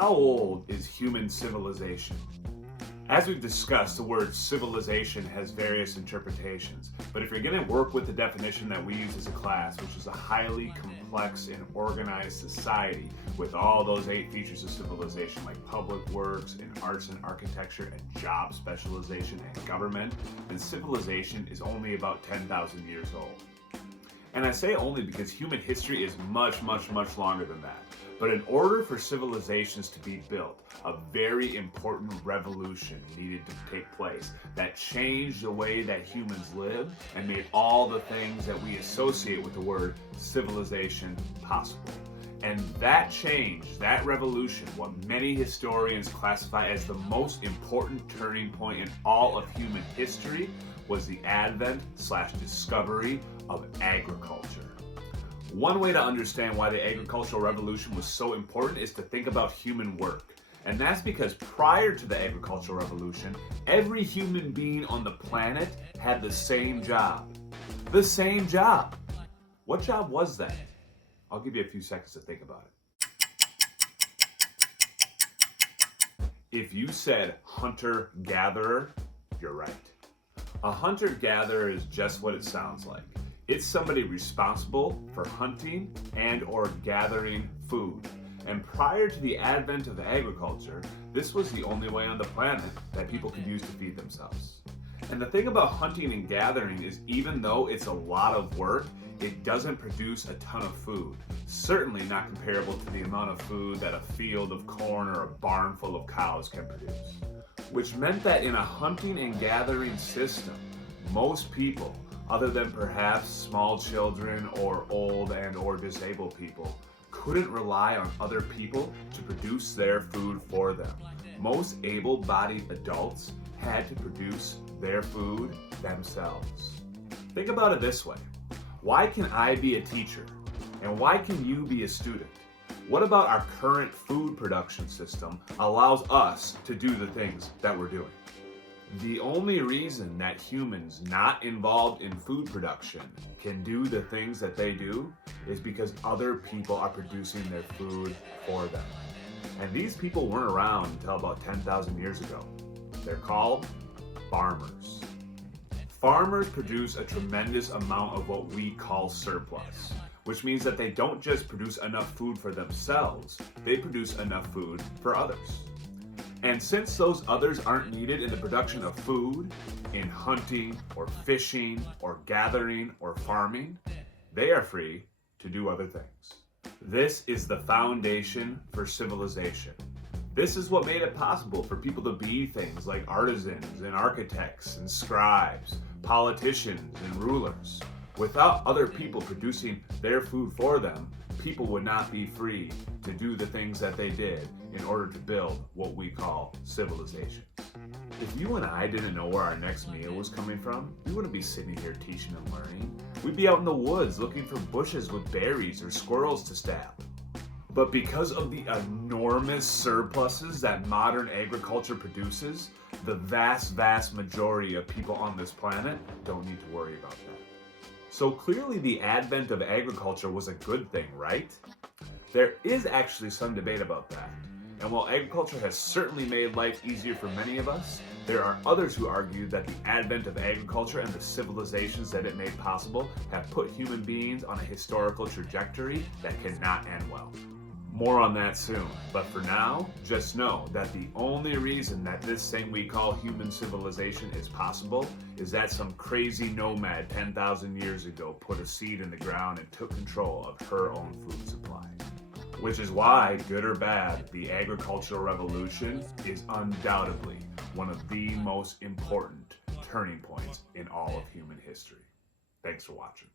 How old is human civilization? As we've discussed, the word civilization has various interpretations, but if you're going to work with the definition that we use as a class, which is a highly complex and organized society with all those 8 features of civilization like public works and arts and architecture and job specialization and government, then civilization is only about 10,000 years old. And I say only because human history is much, much, much longer than that. But in order for civilizations to be built, a very important revolution needed to take place that changed the way that humans live and made all the things that we associate with the word civilization possible. And that change, that revolution, what many historians classify as the most important turning point in all of human history, was the advent/discovery of agriculture. One way to understand why the agricultural revolution was so important is to think about human work. And that's because prior to the agricultural revolution, every human being on the planet had the same job. The same job. What job was that? I'll give you a few seconds to think about it. If you said hunter-gatherer, you're right. A hunter-gatherer is just what it sounds like. It's somebody responsible for hunting and or gathering food. And prior to the advent of agriculture, this was the only way on the planet that people could use to feed themselves. And the thing about hunting and gathering is even though it's a lot of work, it doesn't produce a ton of food. Certainly not comparable to the amount of food that a field of corn or a barn full of cows can produce. Which meant that in a hunting and gathering system, most people, other than perhaps small children or old and or disabled people, couldn't rely on other people to produce their food for them. Most able-bodied adults had to produce their food themselves. Think about it this way. Why can I be a teacher? And why can you be a student? What about our current food production system allows us to do the things that we're doing? The only reason that humans not involved in food production can do the things that they do is because other people are producing their food for them. And these people weren't around until about 10,000 years ago. They're called farmers. Farmers produce a tremendous amount of what we call surplus, which means that they don't just produce enough food for themselves, they produce enough food for others. And since those others aren't needed in the production of food, in hunting or fishing or gathering or farming, they are free to do other things. This is the foundation for civilization. This is what made it possible for people to be things like artisans and architects and scribes, politicians and rulers. Without other people producing their food for them, people would not be free to do the things that they did in order to build what we call civilization. If you and I didn't know where our next meal was coming from, we wouldn't be sitting here teaching and learning. We'd be out in the woods looking for bushes with berries or squirrels to stab. But because of the enormous surpluses that modern agriculture produces, the vast, vast majority of people on this planet don't need to worry about that. So clearly the advent of agriculture was a good thing, right? There is actually some debate about that. And while agriculture has certainly made life easier for many of us, there are others who argue that the advent of agriculture and the civilizations that it made possible have put human beings on a historical trajectory that cannot end well. More on that soon, but for now, just know that the only reason that this thing we call human civilization is possible is that some crazy nomad 10,000 years ago put a seed in the ground and took control of her own food supply. Which is why, good or bad, the agricultural revolution is undoubtedly one of the most important turning points in all of human history. Thanks for watching.